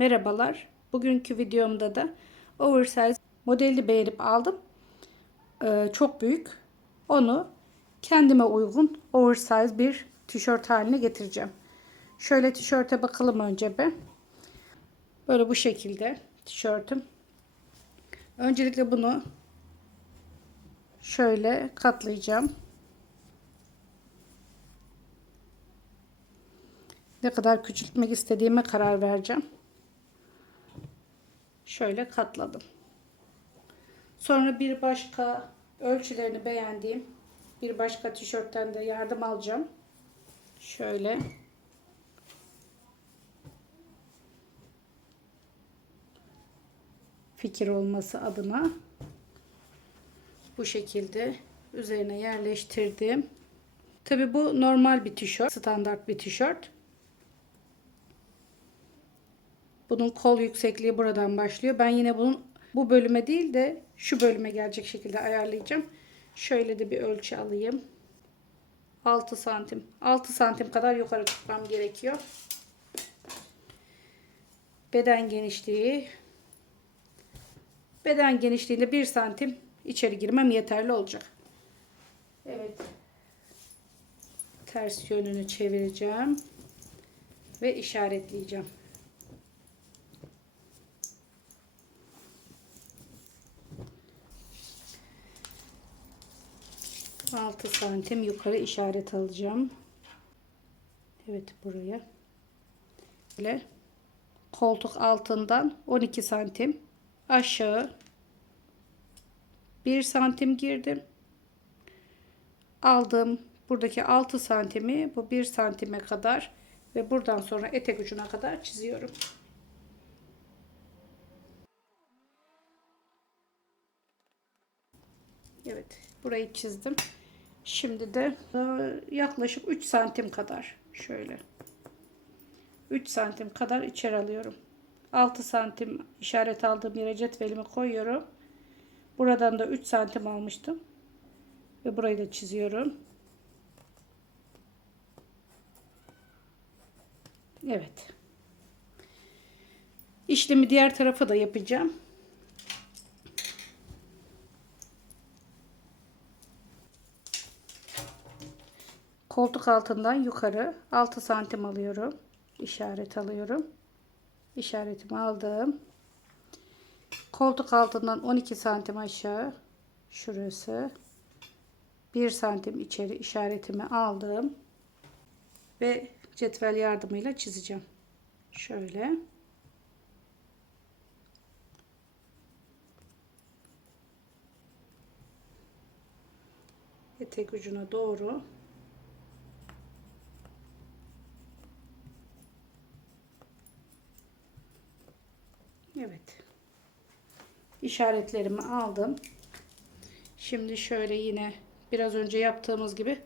Merhabalar. Bugünkü videomda da oversize modeli beğenip aldım. Ee, çok büyük. Onu kendime uygun oversize bir tişört haline getireceğim. Şöyle tişörte bakalım önce bir. Böyle bu şekilde tişörtüm. Öncelikle bunu şöyle katlayacağım. Ne kadar küçültmek istediğime karar vereceğim. Şöyle katladım. Sonra bir başka ölçülerini beğendiğim bir başka tişörtten de yardım alacağım. Şöyle fikir olması adına bu şekilde üzerine yerleştirdim. Tabi bu normal bir tişört, standart bir tişört. Bunun kol yüksekliği buradan başlıyor. Ben yine bunun bu bölüme değil de şu bölüme gelecek şekilde ayarlayacağım. Şöyle de bir ölçü alayım. 6 santim. 6 santim kadar yukarı çıkmam gerekiyor. Beden genişliği. Beden genişliğinde 1 santim içeri girmem yeterli olacak. Evet. Ters yönünü çevireceğim. Ve işaretleyeceğim. 6 santim yukarı işaret alacağım. Evet buraya. Böyle koltuk altından 12 santim aşağı 1 santim girdim. Aldım. Buradaki 6 santimi bu 1 santime kadar ve buradan sonra etek ucuna kadar çiziyorum. Evet burayı çizdim. Şimdi de e, yaklaşık 3 santim kadar şöyle 3 santim kadar içeri alıyorum. 6 santim işaret aldığım yere cetvelimi koyuyorum. Buradan da 3 santim almıştım. Ve burayı da çiziyorum. Evet. İşlemi diğer tarafa da yapacağım. Koltuk altından yukarı 6 santim alıyorum. İşaret alıyorum. İşaretimi aldım. Koltuk altından 12 santim aşağı şurası 1 santim içeri işaretimi aldım. Ve cetvel yardımıyla çizeceğim. Şöyle. etek ucuna doğru Evet. İşaretlerimi aldım. Şimdi şöyle yine biraz önce yaptığımız gibi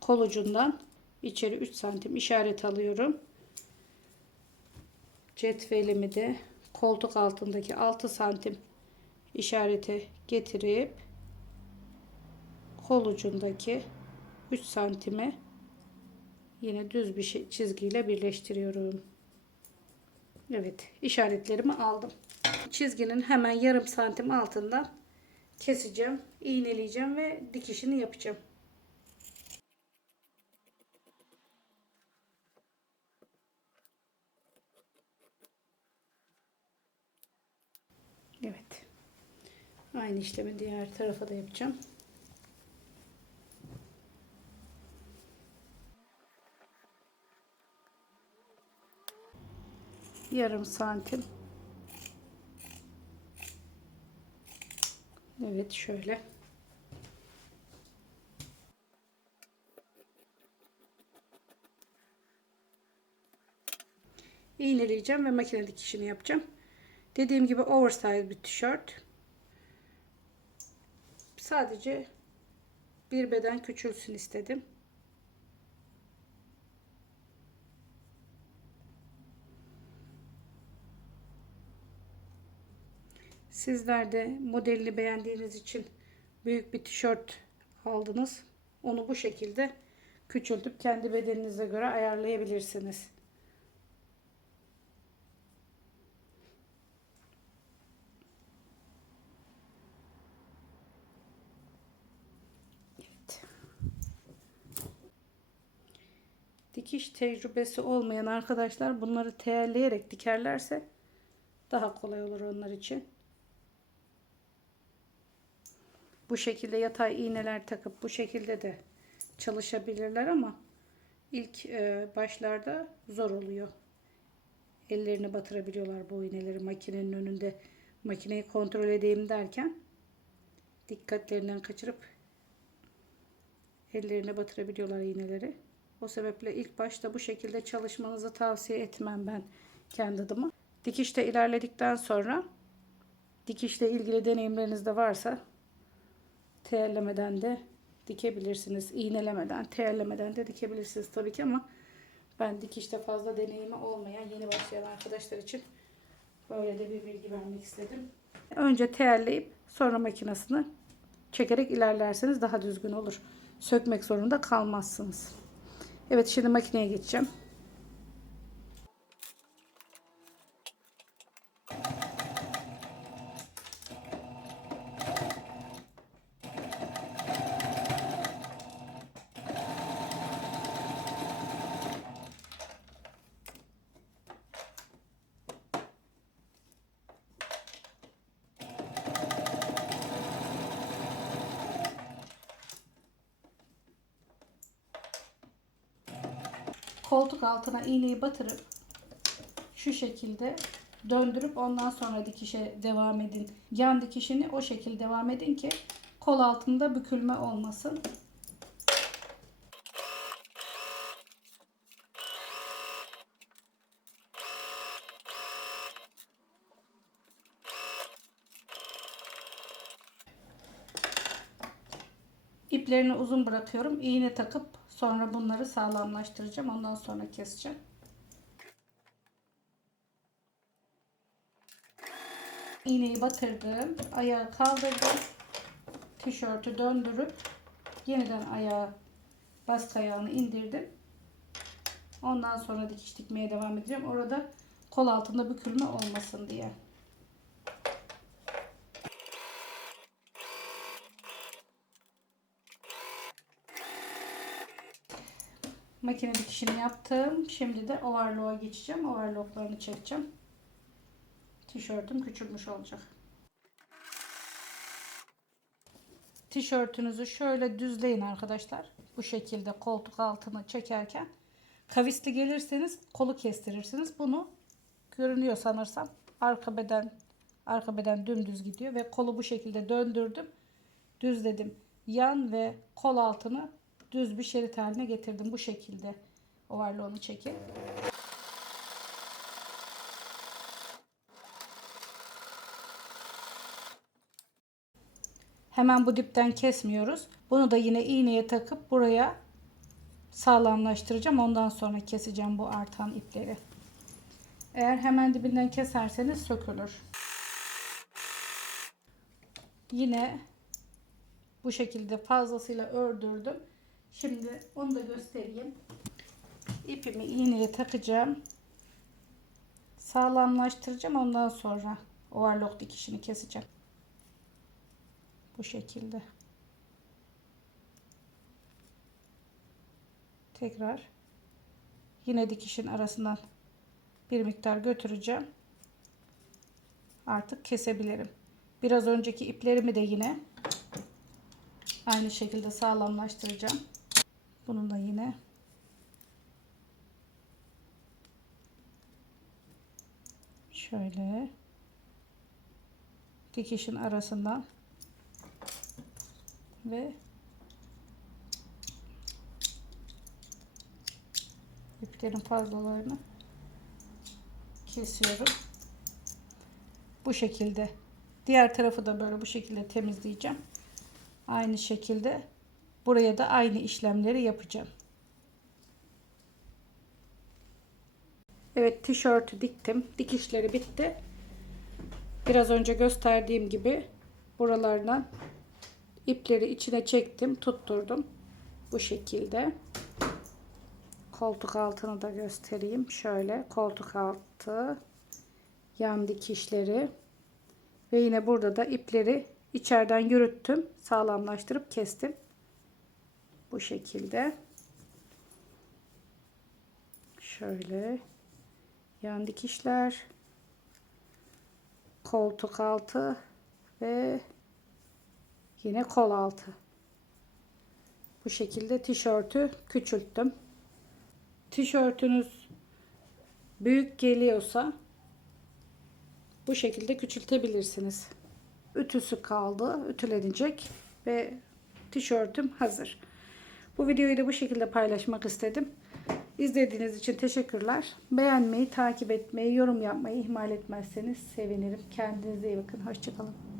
kol ucundan içeri 3 santim işaret alıyorum. Cetvelimi de koltuk altındaki 6 santim işarete getirip kol ucundaki 3 santime yine düz bir şey, çizgiyle birleştiriyorum. Evet işaretlerimi aldım. Çizginin hemen yarım santim altından keseceğim, iğneleyeceğim ve dikişini yapacağım. Evet. Aynı işlemi diğer tarafa da yapacağım. yarım santim Evet şöyle. İğneleyeceğim ve makine dikişini yapacağım. Dediğim gibi oversize bir tişört. Sadece bir beden küçülsün istedim Sizler de modelini beğendiğiniz için büyük bir tişört aldınız. Onu bu şekilde küçültüp kendi bedeninize göre ayarlayabilirsiniz. dikiş tecrübesi olmayan arkadaşlar bunları teğerleyerek dikerlerse daha kolay olur onlar için. Bu şekilde yatay iğneler takıp bu şekilde de çalışabilirler ama ilk e, başlarda zor oluyor. Ellerini batırabiliyorlar bu iğneleri makinenin önünde makineyi kontrol edeyim derken dikkatlerinden kaçırıp ellerine batırabiliyorlar iğneleri. O sebeple ilk başta bu şekilde çalışmanızı tavsiye etmem ben kendi adıma. Dikişte ilerledikten sonra dikişle ilgili deneyimleriniz de varsa teyellemeden de dikebilirsiniz. İğnelemeden, teyellemeden de dikebilirsiniz tabii ki ama ben dikişte fazla deneyimi olmayan yeni başlayan arkadaşlar için böyle de bir bilgi vermek istedim. Önce teyelleyip sonra makinesini çekerek ilerlerseniz daha düzgün olur. Sökmek zorunda kalmazsınız. Evet şimdi makineye geçeceğim. Koltuk altına iğneyi batırıp şu şekilde döndürüp ondan sonra dikişe devam edin. Yan dikişini o şekilde devam edin ki kol altında bükülme olmasın. İplerini uzun bırakıyorum. İğne takıp sonra bunları sağlamlaştıracağım. Ondan sonra keseceğim. İğneyi batırdım. Ayağı kaldırdım. Tişörtü döndürüp yeniden ayağı bask ayağını indirdim. Ondan sonra dikiş dikmeye devam edeceğim. Orada kol altında bükülme olmasın diye. Makine dikişini yaptım. Şimdi de overlock'a geçeceğim. Overlock'larını çekeceğim. Tişörtüm küçülmüş olacak. Tişörtünüzü şöyle düzleyin arkadaşlar. Bu şekilde koltuk altını çekerken. Kavisli gelirseniz kolu kestirirsiniz. Bunu görünüyor sanırsam. Arka beden arka beden dümdüz gidiyor ve kolu bu şekilde döndürdüm. Düzledim. Yan ve kol altını düz bir şerit haline getirdim. Bu şekilde overlock'unu çekip. Hemen bu dipten kesmiyoruz. Bunu da yine iğneye takıp buraya sağlamlaştıracağım. Ondan sonra keseceğim bu artan ipleri. Eğer hemen dibinden keserseniz sökülür. Yine bu şekilde fazlasıyla ördürdüm. Şimdi onu da göstereyim. İpimi iğneye takacağım. Sağlamlaştıracağım. Ondan sonra overlock dikişini keseceğim. Bu şekilde. Tekrar yine dikişin arasından bir miktar götüreceğim. Artık kesebilirim. Biraz önceki iplerimi de yine aynı şekilde sağlamlaştıracağım. Bunu da yine şöyle dikişin arasından ve iplerin fazlalarını kesiyorum. Bu şekilde. Diğer tarafı da böyle bu şekilde temizleyeceğim. Aynı şekilde buraya da aynı işlemleri yapacağım. Evet tişörtü diktim. Dikişleri bitti. Biraz önce gösterdiğim gibi buralardan ipleri içine çektim, tutturdum. Bu şekilde. Koltuk altını da göstereyim. Şöyle koltuk altı yan dikişleri ve yine burada da ipleri içeriden yürüttüm. Sağlamlaştırıp kestim. Bu şekilde. Şöyle yan dikişler, koltuk altı ve yine kol altı. Bu şekilde tişörtü küçülttüm. Tişörtünüz büyük geliyorsa bu şekilde küçültebilirsiniz. Ütüsü kaldı. Ütülenecek ve tişörtüm hazır. Bu videoyu da bu şekilde paylaşmak istedim. İzlediğiniz için teşekkürler. Beğenmeyi, takip etmeyi, yorum yapmayı ihmal etmezseniz sevinirim. Kendinize iyi bakın. Hoşçakalın.